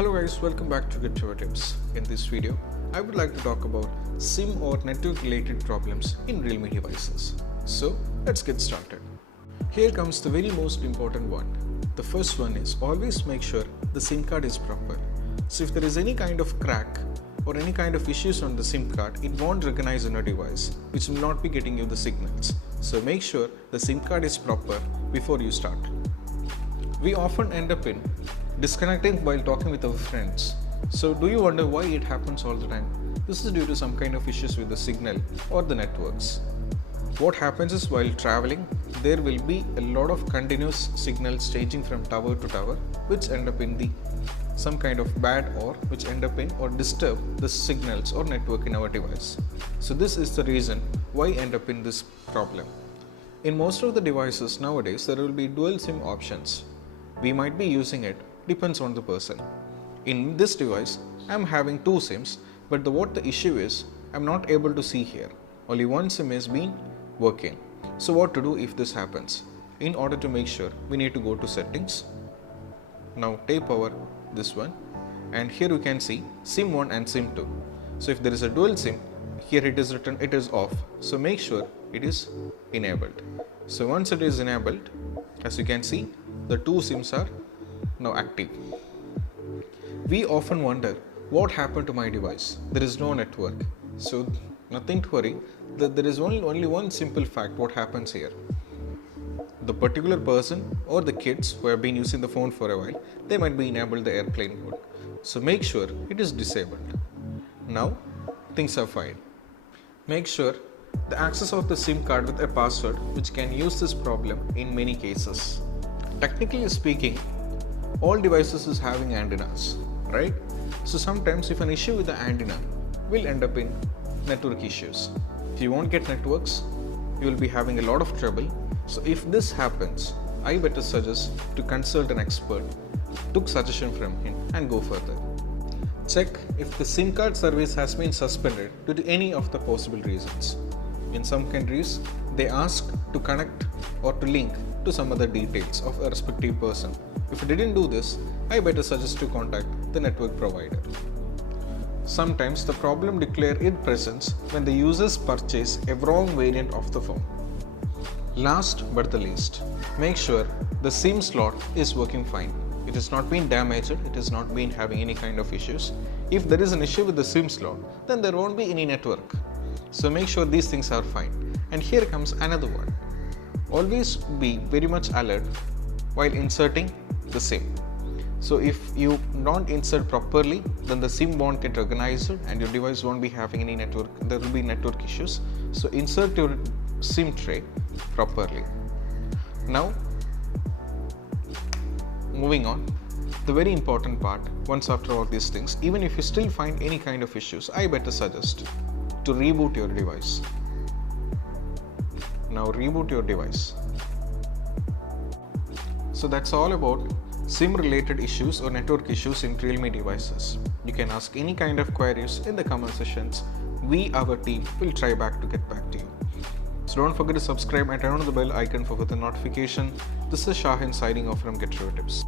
Hello guys, welcome back to Get Your Tips. In this video, I would like to talk about SIM or network related problems in Realme devices. So let's get started. Here comes the very most important one. The first one is always make sure the SIM card is proper. So if there is any kind of crack or any kind of issues on the SIM card, it won't recognize on your device, which will not be getting you the signals. So make sure the SIM card is proper before you start. We often end up in disconnecting while talking with our friends. So do you wonder why it happens all the time? This is due to some kind of issues with the signal or the networks. What happens is while traveling, there will be a lot of continuous signals changing from tower to tower, which end up in some kind of bad or which end up in or disturb the signals or network in our device. So this is the reason why end up in this problem. In most of the devices nowadays, there will be dual SIM options. We might be using it, depends on the person. In this device, I am having two SIMs, but what the issue is, I am not able to see here. Only one SIM is been working. So what to do if this happens? In order to make sure, we need to go to settings. Now take over this one, and here you can see SIM 1 and SIM 2. So if there is a dual SIM, here it is written it is off. So make sure it is enabled. So once it is enabled, as you can see, the two SIMs are now active. We often wonder what happened to my device. There is no network. So nothing to worry. There is only one simple fact what happens here. The particular person or the kids who have been using the phone for a while, they might be enabled the airplane mode. So make sure it is disabled. Now things are fine. Make sure the access of the SIM card with a password which can use this problem in many cases. Technically speaking, all devices is having antennas, right? So sometimes if an issue with the antenna will end up in network issues. If you won't get networks, you will be having a lot of trouble. So if this happens, I better suggest to consult an expert, took suggestion from him and go further. Check if the SIM card service has been suspended due to any of the possible reasons. In some countries, they ask to connect or to link to some other details of a respective person. If you didn't do this, I better suggest to contact the network provider. Sometimes the problem declares its presence when the users purchase a wrong variant of the phone. Last but the least, make sure the SIM slot is working fine. It has not been damaged, it has not been having any kind of issues. If there is an issue with the SIM slot, then there won't be any network. So make sure these things are fine. And here comes another one. Always be very much alert while inserting the SIM. So if you don't insert properly, then the SIM won't get recognized and your device won't be having any network. There will be network issues. So insert your SIM tray properly. Now, moving on, the very important part, once after all these things, even if you still find any kind of issues, I better suggest to reboot your device. Now reboot your device. So that's all about SIM related issues or network issues in Realme devices. You can ask any kind of queries in the comment sections. We, our team, will try back to get back to you. So don't forget to subscribe and turn on the bell icon for further notification. This is Shahin signing off from Get Your Tips.